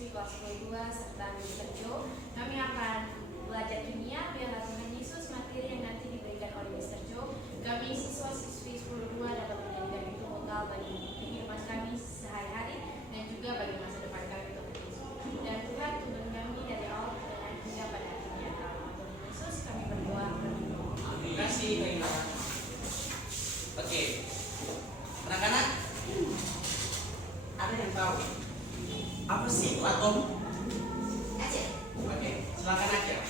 siswi kelas 22 serta Mr. Joe. Kami akan belajar kimia, biarlah Tuhan Yesus, materi yang nanti diberikan oleh Mr. Joe. Kami siswa-siswi 10.2 dapat menjadikan itu bekal bagi kehidupan kami sehari-hari dan juga bagi masa depan kami Tuhan Yesus. Dan Tuhan tuntun kami dari awal pertengahan hingga pada akhirnya. Dalam Tuhan Yesus kami berdoa. Terima kasih, Kak. Oke, anak-anak, ada yang tahu apa sih itu atom? Aceh. Oke, silakan aja.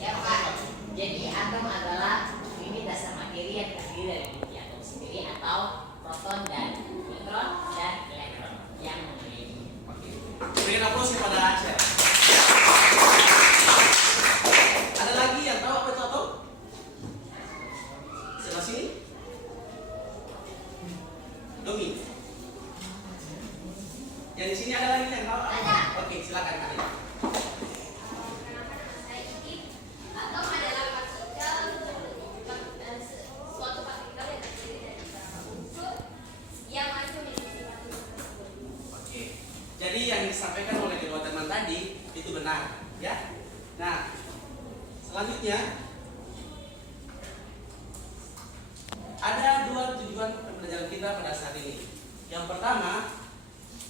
Ya Pak. Jadi atom adalah unit dasar materi yang terdiri dari inti atom sendiri atau proton dan neutron dan elektron yang memiliki. Oke, berikan aplaus kepada Aceh. Ada lagi yang tahu apa itu atom? Sebelah sini. Domi. Yang di sini ada lagi yang tahu? Ada. Oke, silakan kalian. Atom adalah partikel suatu partikel yang terdiri dari beberapa unsur yang masuk menjadi partikel tersebut. Oke. Jadi yang disampaikan oleh kedua teman tadi itu benar, ya. Nah, selanjutnya ada dua tujuan pembelajaran kita pada saat ini. Yang pertama,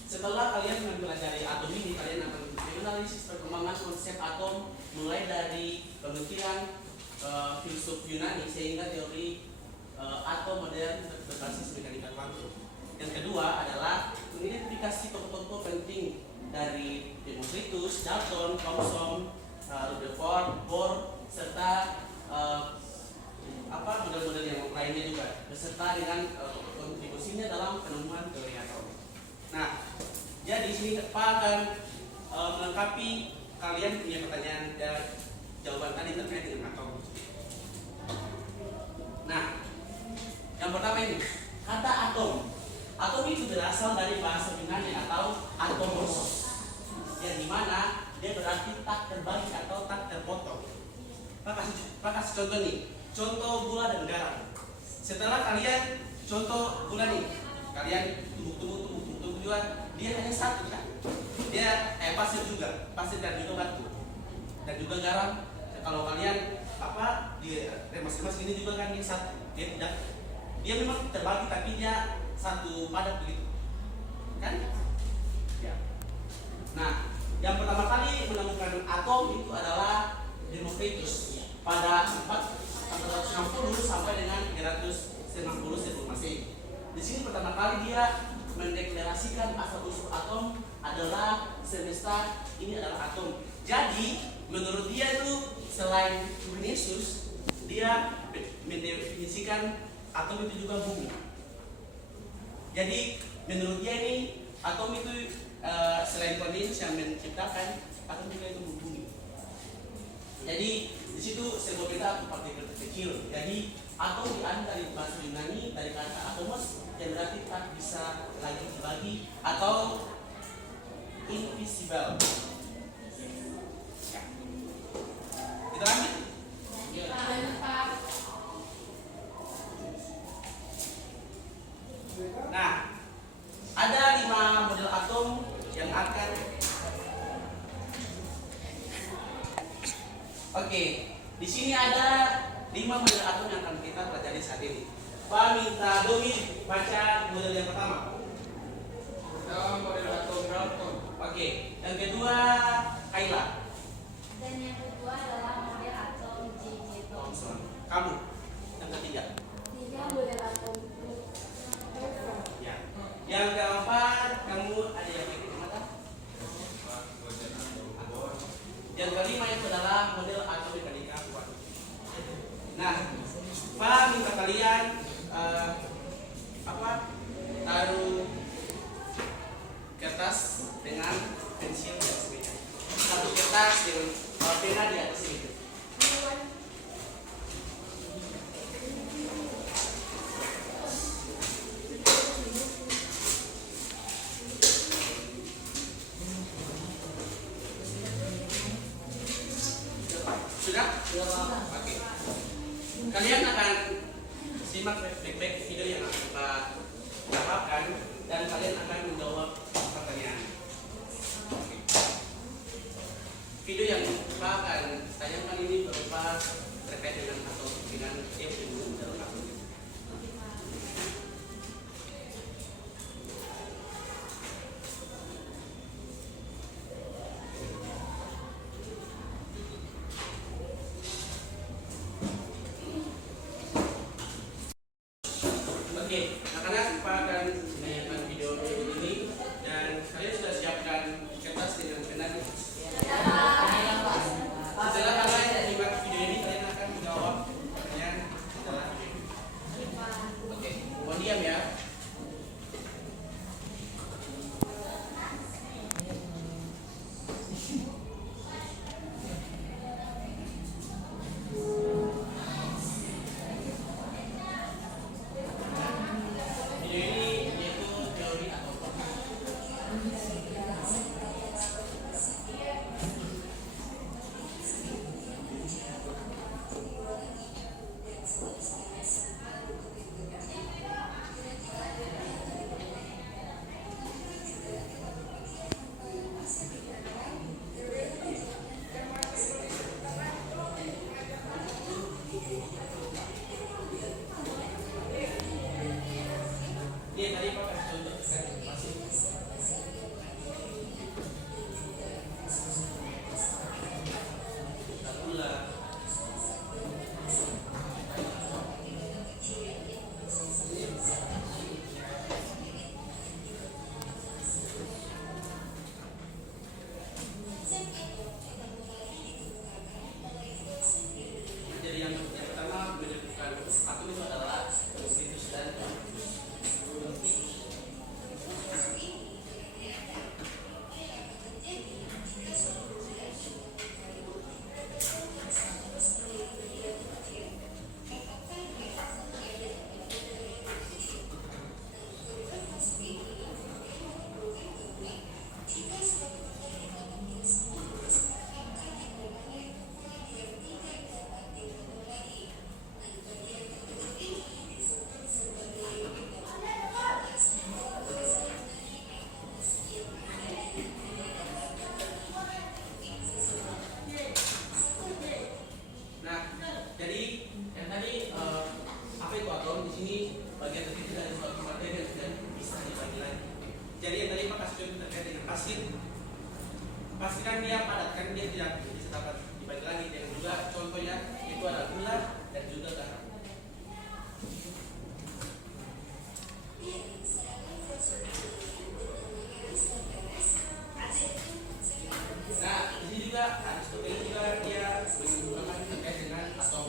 setelah kalian mempelajari atom ini, kalian akan menganalisis perkembangan konsep atom mulai dari pemikiran filsuf Yunani sehingga teori atom modern berbasis mekanika kuantum. Yang kedua adalah mengidentifikasi tokoh-tokoh penting dari Democritus, Dalton, Thomson, Rutherford, Bohr, serta model-model yang lainnya juga, beserta dengan kontribusinya dalam penemuan teori atom. Nah, jadi sini Pak akan melengkapi kalian punya pertanyaan dan jawaban tadi terkait dengan atom. Nah, yang pertama ini kata atom. Atom itu berasal dari bahasa Yunani atau atomos, yang dimana dia berarti tak terbagi atau tak terpotong. Pak kasih contoh nih, contoh gula dan garam. Setelah kalian contoh gula nih, kalian tumbuk juga, dia hanya satu kan? Dia pasir juga, pasir dan juga batu, dan juga garam. Kalau kalian di remas-remas ini juga kan dia satu, dia tidak, dia memang terbagi tapi dia satu padat begitu, kan? Ya. Nah, yang pertama kali menemukan atom itu adalah Democritus pada 460 sampai dengan 390 sebelum Masehi. Di sini pertama kali dia mendeklarasikan asal usul atom adalah semesta ini adalah atom. Jadi menurut dia itu selain Tuhan Yesus, dia mendefinisikan atom itu juga bumi. Jadi menurut dia ini atom itu selain Tuhan Yesus yang menciptakan, atom juga itu bumi. Jadi di situ sebuah beta atau partikel kecil. Jadi atom diambil dari bahasa Yunani dari kata atomos yang berarti tak bisa lagi dibagi atau invisible. Ya. Kita lanjut. Nah, ada 5 model atom yang akan di sini ada 5 model atom yang akan kita pelajari saat ini. Pak minta Domi baca model yang pertama. Pertama model atom Dalton. Yang kedua Kayla. Dan yang kedua adalah model atom J.J. Thomson. Kamu. Yang ketiga. Model atom Neutron. Ya. Yang keempat kamu ada yang pakai mata. Yang kelima itu adalah model atom mekanika kuantum. Nah, Pak minta kalian taruh kertas dengan pensil di atas meja. Satu kertas dengan pena di atas itu. Sudah? Oke. Kalian akan simak baik-baik video yang akan kita dapatkan dan kalian akan menjawab pertanyaan. Oke. video yang akan tayangkan ini berupa terkait dengan atau dengan ilmu dalam atom. Oke, anak-anak akan menayangkan video ini dan kalian sudah siapkan kertas dengan pena. Setelah kalian menyimak video ini, kalian akan menjawab pertanyaan setelah video ini. Oke, mohon diam ya. Video ini yaitu teori atom. Ini tadi Pak kasih contoh terkait dengan pasif. Kita ulang. Jadi yang pertama menentukan atom itu adalah nukleus dan nukleus. Nah, jadi yang tadi apa itu atom di sini bagian terkecil dari suatu materi yang sudah bisa dibagi lagi. Jadi yang tadi Pak kasih contoh terkait dengan pasir, pastikan dia padat kan dia tidak bisa dapat dibagi lagi. Dan juga contohnya itu adalah gula dan juga garam. Nah, di sini juga Aristoteles juga dia menggunakan terkait dengan atom.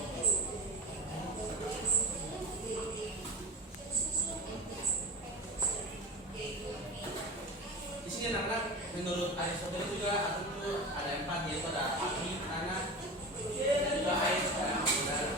Di sini anak-anak menurut Aristoteles juga atom itu ada 4, yaitu ada api, tanah, dan juga air dan udara.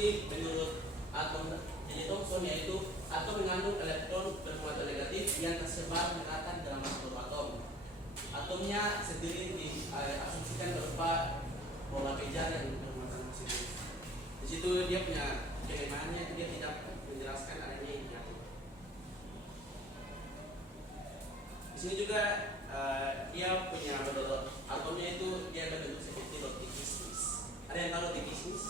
sini menurut atom jadi Thomson yaitu atom mengandung elektron bermuatan negatif yang tersebar merata di dalam satu atom. Atomnya sendiri diasumsikan berupa bola beja yang bermuatan positif. Di situ dia punya kelemahannya, dia tidak menjelaskan adanya ini. Di sini juga dia punya atomnya itu dia berbentuk seperti roti kismis. Ada yang tahu roti kismis?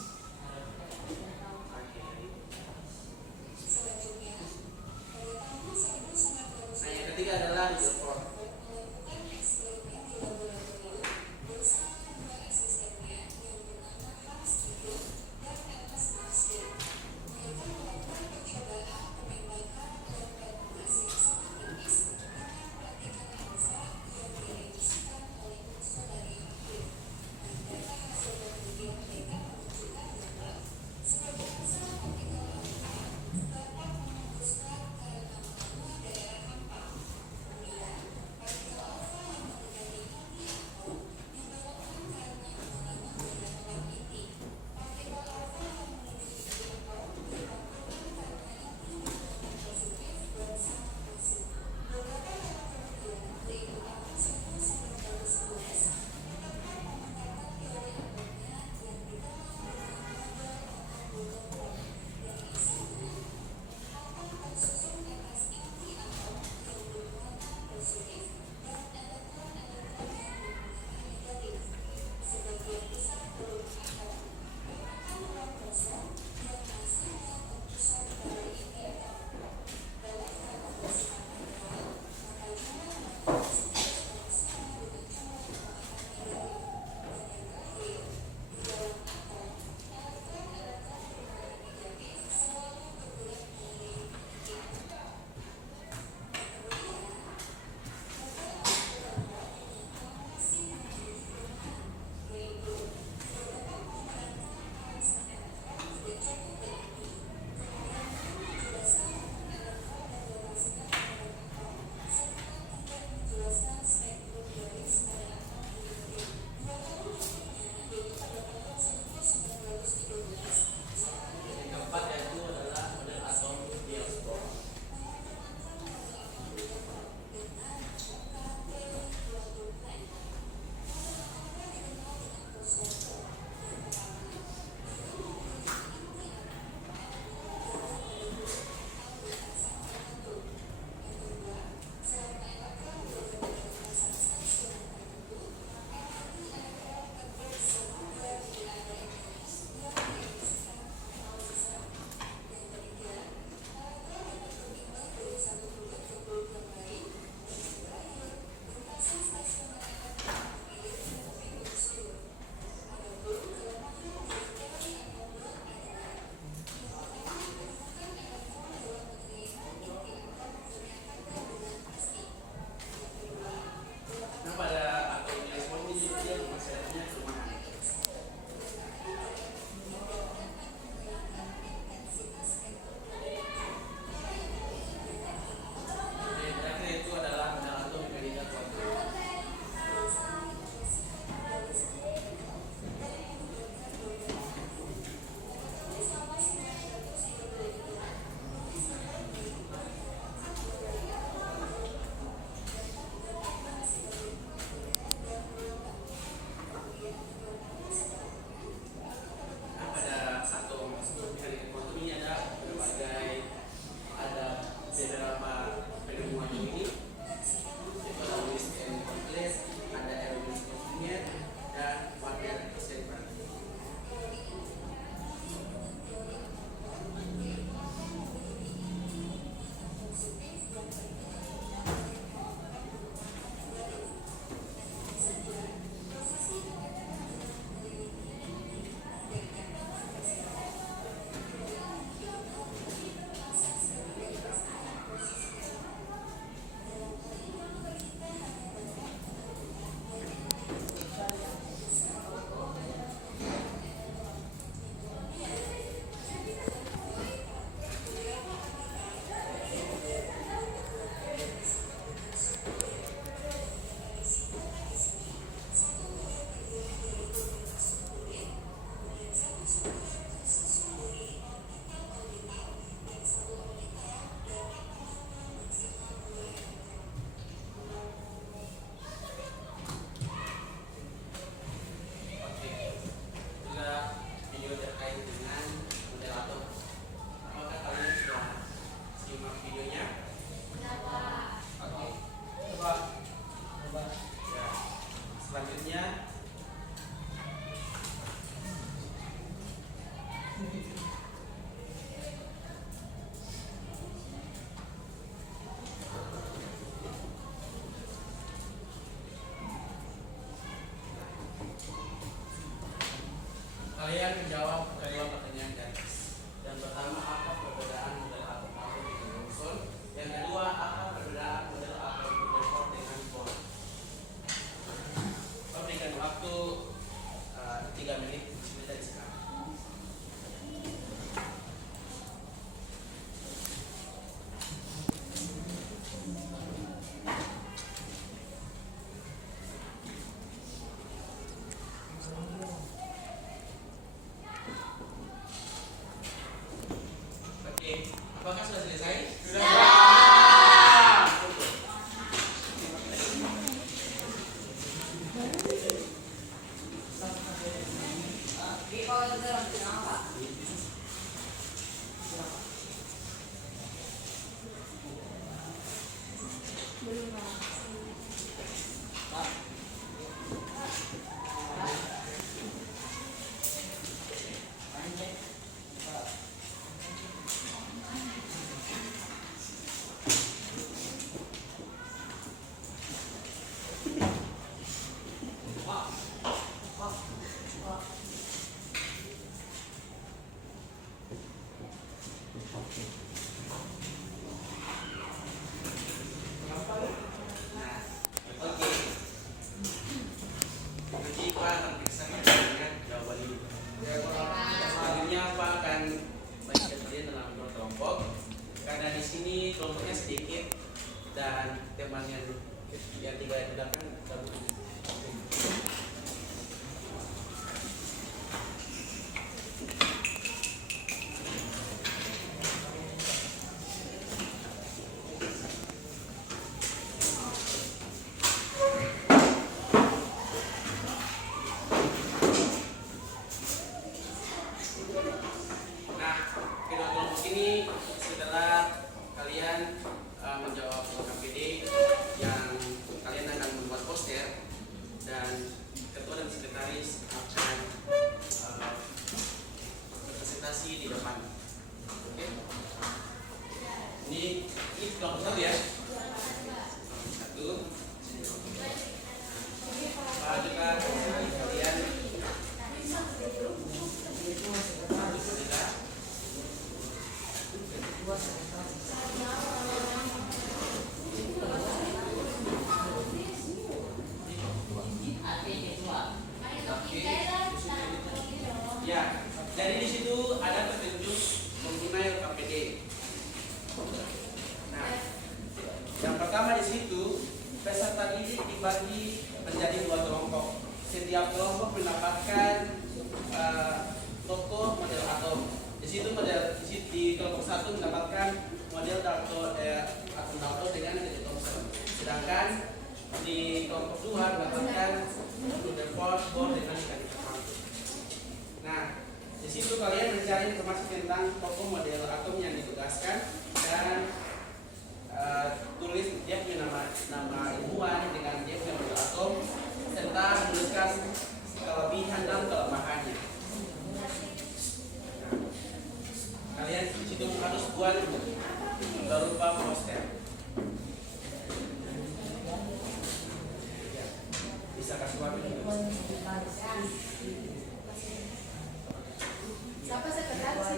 Nah, yang ketiga adalah neutron. Selanjutnya kalian menjawab kedua pertanyaan guys. Yang pertama, apa perbedaan model atom dengan boson? Yang kedua, apa perbedaan model atom Rutherford dengan bohr? Berikan waktu 3 menit dari sekarang. Oke, apakah sudah selesai? Oke. Nanti Pak akan periksa dengan jawaban ini. Selanjutnya Pak akan bagikan kalian dalam dua kelompok. Karena di sini kelompoknya sedikit dan teman yang tiga yang tidak kan gabung. Nah, kedua kelompok ini setelah kalian menjawab KPD yang kalian akan membuat poster dan ketua dan sekretaris akan presentasi di depan. Oke? Ini kelompok satu ya. Satu. Pak juga kalian ya, jadi di situ ada petunjuk menggunakan KPD. Nah, yang pertama di situ peserta didik dibagi menjadi dua kelompok. Setiap kelompok mendapatkan tokoh model atom. Di situ di kelompok satu mendapatkan model atom Dalton dengan energi Thomson. Sedangkan di kelompok dua mendapatkan Rutherford Bohr dengan energi Fermat. Nah, di situ kalian mencari informasi tentang tokoh model atom yang ditugaskan dan tulis dia punya nama ilmuwan dengan dia punya model atom serta menuliskan kelebihan dan kelemahannya. Kalian di situ harus buat berupa poster. Bisa kasih waktu. Siapa sekretaris?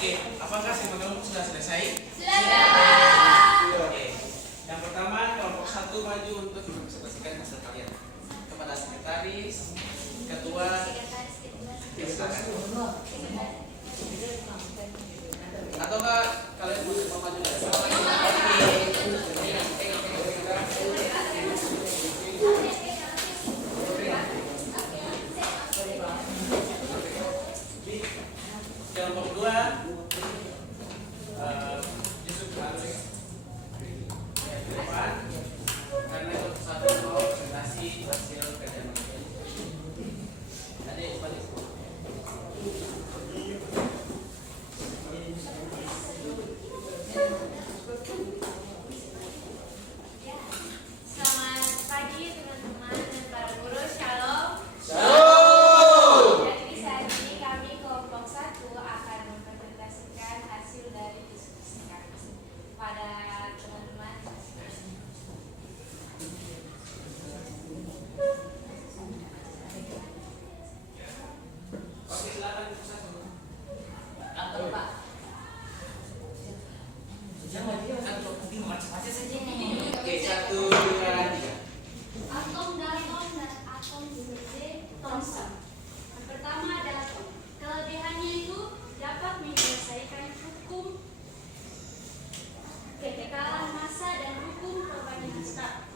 Oke, apakah semua kelompok sudah selesai? Oke. Yang pertama, kelompok 1 maju untuk mempresentasikan hasil kalian kepada sekretaris, ketua. Ya, silakan. Ataukah kalian mau maju dari bawah? Kelompok 2 Yusuf harus ke depan karena kelompok 1 mau presentasi hasil kerja mereka. Adik balik. Selamat pagi teman-teman dan para guru, shalom. Jadi saat ini kami kelompok 1 akan mempresentasikan hasil dari diskusi kami pada teman-teman. Oke, silakan Yusuf satu. Atau Pak. Jangan dia kan mungkin macam-macam saja nih. Oke, 1, 2, 3. Atom Dalton dan atom J. Thomson. Yang pertama Dalton. Kelebihannya itu dapat menyelesaikan hukum kekekalan massa dan hukum perbandingan start.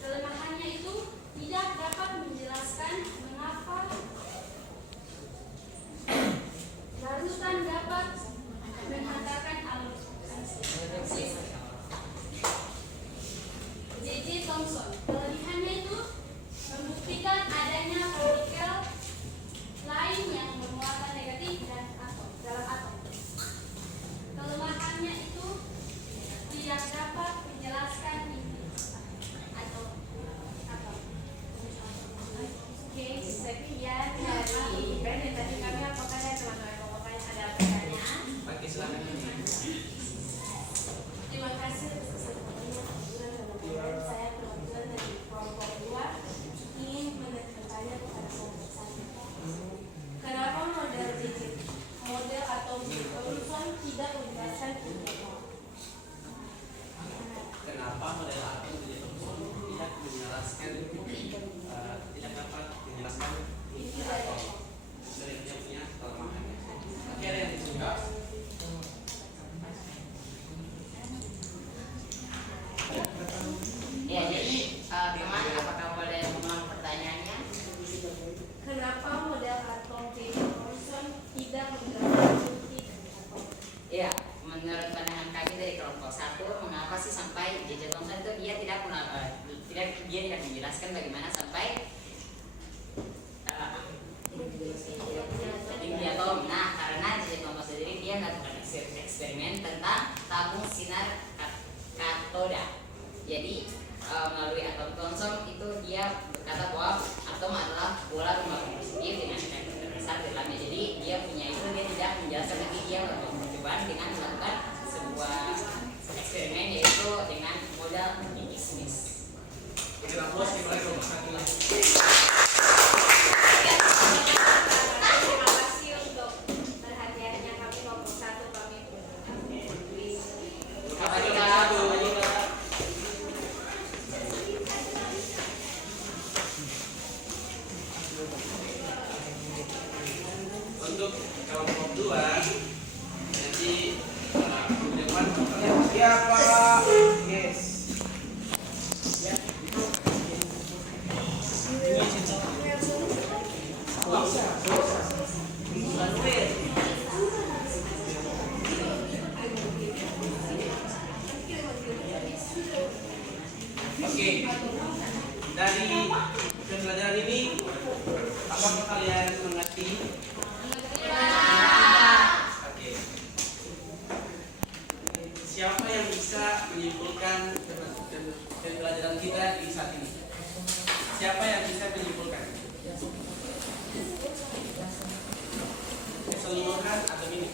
Kelemahannya itu tidak dapat menjelaskan mengapa larutan dapat menghantarkan alur. J.J. Thomson. Kelebihannya itu membuktikan adanya partikel lain yang bermuatan negatif dan atom dalam atom. Kelemahannya itu tidak dapat menjelaskan inti atau atom. Oke, sekian dari presentasi kami. Apakah ada teman-teman kelompoknya ada pertanyaan? Oke, silakan. Terima kasih atas kesempatannya. Kemudian saya perwakilan dari kelompok 2 ingin bertanya kepada kelompok 1. Kenapa model atau Thomson tidak menjelaskan inti? Kenapa model atom J. Thomson tidak menjelaskan tidak dapat menjelaskan inti atom dari dia punya kelemahannya? Oke, ada yang dijawab? Ya, jadi teman, apakah boleh mengulang pertanyaannya? Kenapa model atom J. Thomson tidak menjelaskan inti atom? Ya, menurut pandangan kami dari kelompok 1, mengapa sih sampai J.J. Thomson itu dia tidak menjelaskan bagaimana sampai inti atom. Nah, karena J.J. Thomson sendiri dia melakukan eksperimen tentang tabung sinar katoda. Jadi melalui atom Thomson itu dia berkata bahwa atom adalah bola rumah positif dengan efek terbesar di dalamnya. Jadi dia punya itu, dia tidak menjelaskan lagi, dia melakukan percobaan dengan melakukan sebuah eksperimen yaitu dengan modal kismis. Oke, aplaus dimulai kelompok 1 lagi. Terima kasih untuk perhatiannya kami kelompok 1 kami. Untuk kelompok 2 nanti minggu depan kalian siapa? Yes. Oke, dari pembelajaran ini apakah kalian mengerti? Oke. Siapa yang bisa menyimpulkan pembelajaran kita di saat ini? Siapa yang bisa menyimpulkan? Keseluruhan atau ini?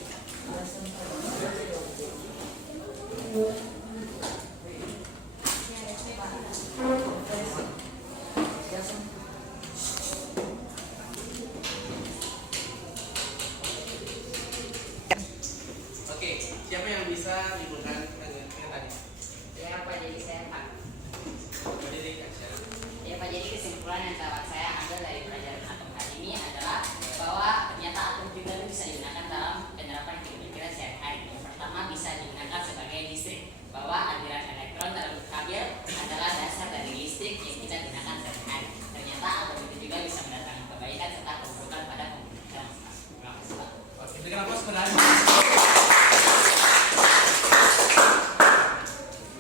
saudara.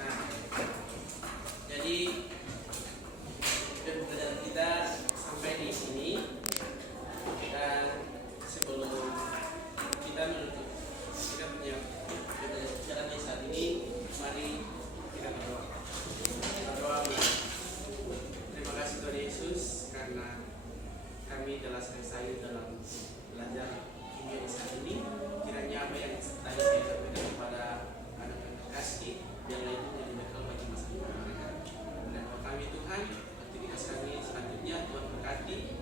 Nah, jadi pembelajaran kita sampai di sini, dan sebelum kita menutup kita punya pembelajaran saat ini, mari kita berdoa. Berdoa. Terima kasih Tuhan Yesus karena kami telah selesai dalam belajar kimia saat ini. Kiranya apa yang tadi saya sampaikan kepada anak-anak kasih yang lainnya jadi bekal bagi masa depan mereka. Dan kami Tuhan, aktivitas kami selanjutnya Tuhan berkati.